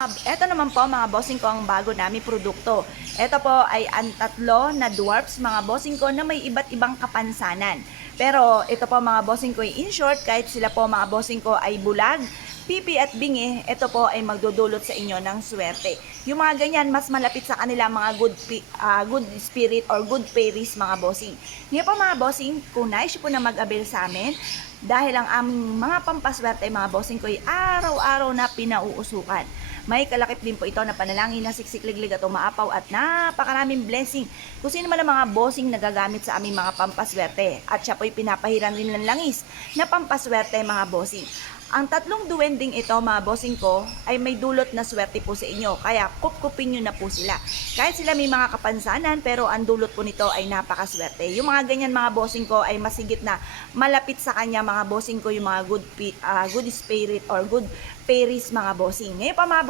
Ito naman po mga bossing ko ang bago naming produkto. Ito po ay ang tatlo na dwarfs mga bossing ko na may iba't ibang kapansanan. Pero ito po mga bossing ko, in short, kahit sila po mga bossing ko ay bulag, pipi at bingi, ito po ay magdudulot sa inyo ng swerte. Yung mga ganyan, mas malapit sa kanila mga good spirit or good fairies mga bossing. Ngayon po mga bossing, kung nais po na mag-avail sa amin, dahil ang aming mga pampaswerte mga bossing ko ay araw-araw na pinauusukan. May kalakip din po ito na panalangin na siksikliglig at umaapaw at napakaraming blessing. Kung sino man ang mga bossing nagagamit sa aming mga pampaswerte. At siya po'y pinapahiran rin ng langis na pampaswerte mga bossing. Ang tatlong duwending ito mga bossing ko ay may dulot na swerte po sa inyo. Kaya kupkupin nyo na po sila. Kahit sila may mga kapansanan pero ang dulot po nito ay napakaswerte. Yung mga ganyan mga bossing ko ay masigit na malapit sa kanya mga bossing ko yung mga good spirit or good fairies mga bossing. Ngayon pa mga